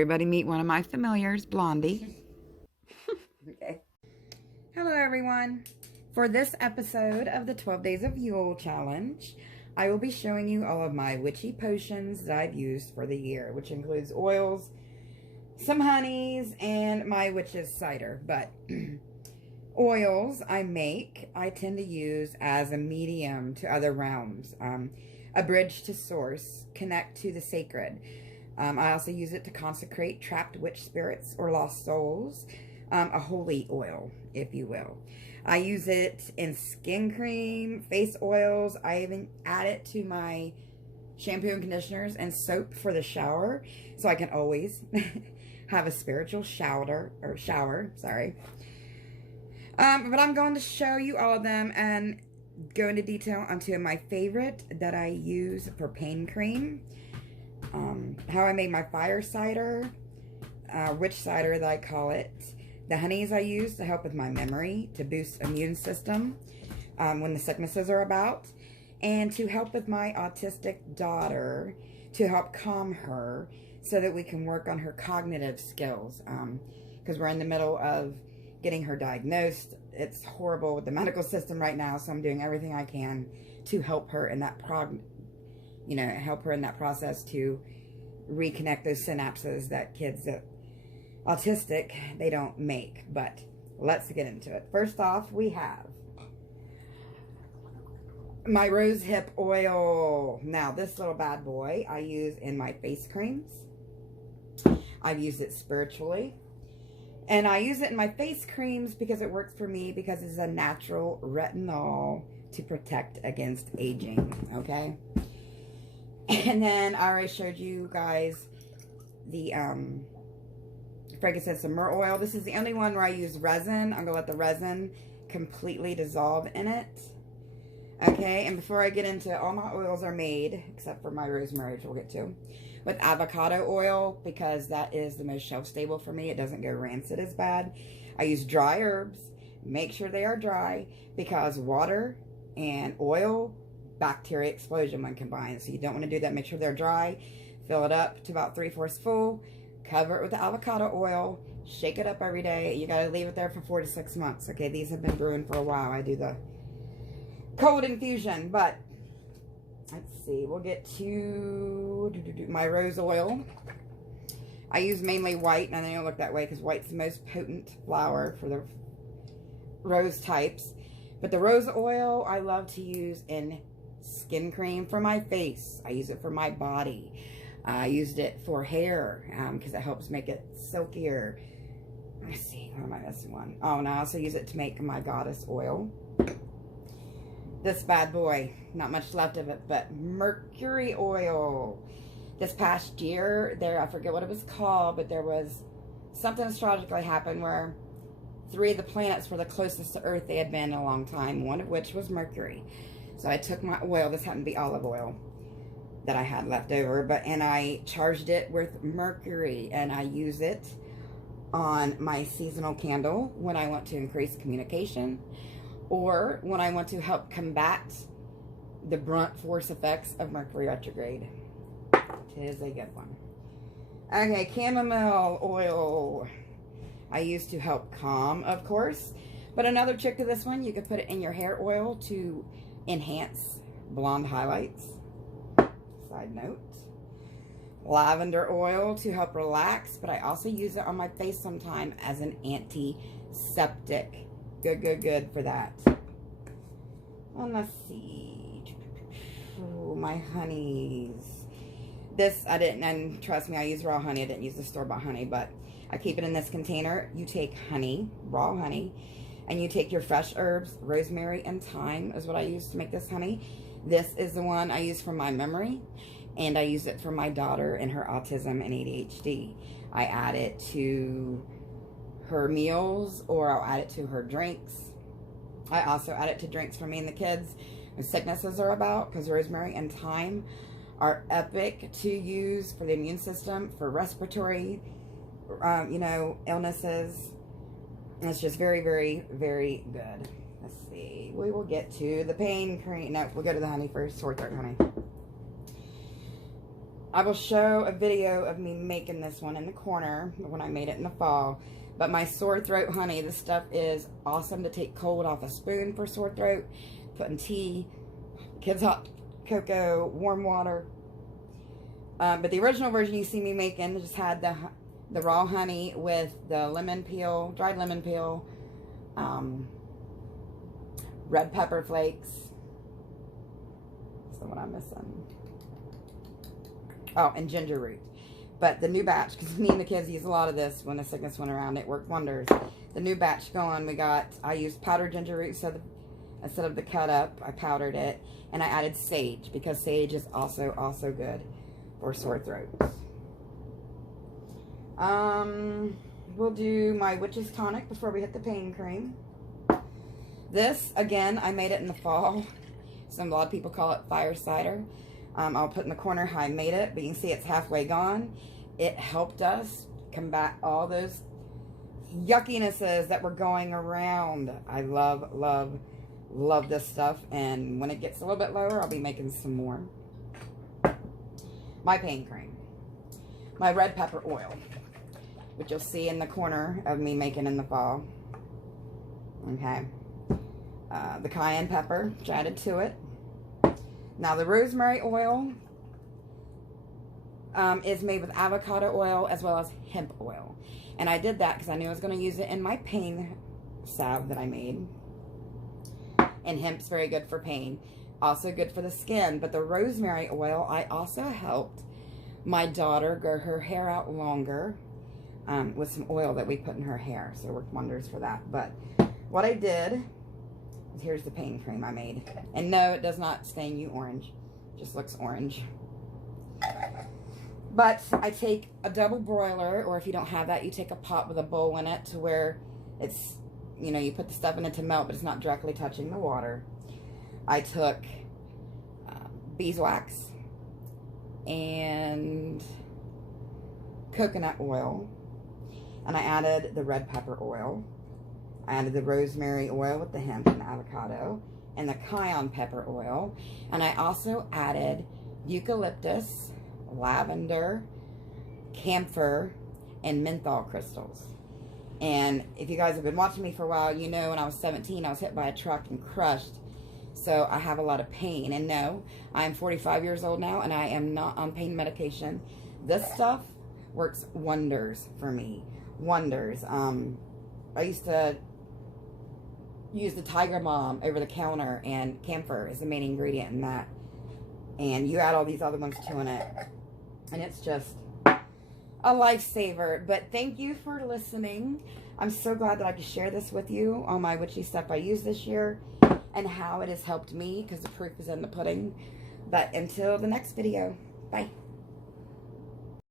everybody meet one of my familiars, Blondie. Okay. Hello, everyone. For this episode of the 12 Days of Yule Challenge, I will be showing you all of my witchy potions that I've used for the year, which includes oils, some honeys, and my witch's cider. But oils I tend to use as a medium to other realms, a bridge to source, connect to the sacred. I also use it to consecrate trapped witch spirits or lost souls, a holy oil, if you will. I use it in skin cream, face oils. I even add it to my shampoo and conditioners and soap for the shower, so I can always have a spiritual shower, sorry. But I'm going to show you all of them and go into detail on two of my favorite that I use for pain cream. How I made my fire cider, witch cider that I call it. The honeys I use to help with my memory, to boost immune system when the sicknesses are about, and to help with my autistic daughter, to help calm her so that we can work on her cognitive skills, because we're in the middle of getting her diagnosed. It's horrible with the medical system right now, so I'm doing everything I can to help her in that help her in that process to reconnect those synapses that kids that autistic, they don't make. But let's get into it. First off, we have my rose hip oil. Now, this little bad boy I use in my face creams. I've used it spiritually. And I use it in my face creams because it works for me, because it's a natural retinol to protect against aging, okay? And then I already showed you guys the frankincense and myrrh oil. This is the only one where I use resin. I'm going to let the resin completely dissolve in it. Okay, and before I get into it, all my oils are made, except for my rosemary, which we'll get to, with avocado oil, because that is the most shelf stable for me. It doesn't go rancid as bad. I use dry herbs. Make sure they are dry, because water and oil, bacteria explosion when combined. So you don't want to do that. Make sure they're dry. Fill it up to about 3/4 full. Cover it with the avocado oil. Shake it up every day. You got to leave it there for 4 to 6 months. Okay, these have been brewing for a while. I do the cold infusion, but let's see. We'll get to my rose oil. I use mainly white, and I know it'll look that way because white's the most potent flower for the rose types. But the rose oil I love to use in skin cream for my face. I use it for my body. I used it for hair because it helps make it silkier. Let's see, what am I missing one? Oh, and I also use it to make my goddess oil. This bad boy, not much left of it, but mercury oil. This past year, I forget what it was called, but there was something astrologically happened where 3 of the planets were the closest to Earth they had been in a long time, one of which was Mercury. So I took my oil, this happened to be olive oil that I had left over, and I charged it with mercury, and I use it on my seasonal candle when I want to increase communication, or when I want to help combat the brunt force effects of Mercury retrograde. It is a good one. Okay, chamomile oil I use to help calm, of course. But another trick to this one, you could put it in your hair oil to enhance blonde highlights. Side note. Lavender oil to help relax, but I also use it on my face sometime as an antiseptic. Good for that. And let's see. Oh, my honeys. This, I didn't, and trust me, I use raw honey. I didn't use the store-bought honey, but I keep it in this container. You take honey, raw honey, and you take your fresh herbs, rosemary and thyme is what I use to make this honey. This is the one I use for my memory, and I use it for my daughter and her autism and ADHD. I add it to her meals, or I'll add it to her drinks. I also add it to drinks for me and the kids when sicknesses are about, because rosemary and thyme are epic to use for the immune system, for respiratory, illnesses. And it's just very, very, very good. Let's see. We will get to the pain cream. No, we'll go to the honey first. Sore throat honey. I will show a video of me making this one in the corner when I made it in the fall. But my sore throat honey, this stuff is awesome to take cold off a spoon for sore throat. Put in tea, kids hot cocoa, warm water. But the original version you see me making just had the raw honey with the lemon peel, dried lemon peel, red pepper flakes. That's the one I'm missing. Oh, and ginger root. But the new batch, because me and the kids use a lot of this when the sickness went around, it worked wonders. The new batch going, I used powdered ginger root instead of the cut up. I powdered it, and I added sage, because sage is also good for sore throats. We'll do my witch's tonic before we hit the pain cream. This, again, I made it in the fall. A lot of people call it fire cider. I'll put in the corner how I made it, but you can see it's halfway gone. It helped us combat all those yuckinesses that were going around. I love this stuff, and when it gets a little bit lower, I'll be making some more. My pain cream. My red pepper oil, which you'll see in the corner of me making in the fall. Okay. The cayenne pepper, which I added to it. Now, the rosemary oil is made with avocado oil as well as hemp oil. And I did that because I knew I was going to use it in my pain salve that I made. And hemp's very good for pain. Also good for the skin. But the rosemary oil, I also helped my daughter grow her hair out longer with some oil that we put in her hair. So it worked wonders for that. But what I did... here's the pain cream I made. And no, it does not stain you orange. It just looks orange. But I take a double broiler, or if you don't have that, you take a pot with a bowl in it to where it's, you know, you put the stuff in it to melt, but it's not directly touching the water. I took beeswax and coconut oil, and I added the red pepper oil. I added the rosemary oil with the hemp and the avocado, and the cayenne pepper oil. And I also added eucalyptus, lavender, camphor, and menthol crystals. And if you guys have been watching me for a while, you know when I was 17, I was hit by a truck and crushed. So I have a lot of pain. And no, I'm 45 years old now, and I am not on pain medication. This stuff works wonders for me. Wonders. I used to use the Tiger Balm over the counter, and camphor is the main ingredient in that. And you add all these other ones too in it. And it's just a lifesaver. But thank you for listening. I'm so glad that I could share this with you, all my witchy stuff I used this year, and how it has helped me, because the proof is in the pudding. But until the next video, bye.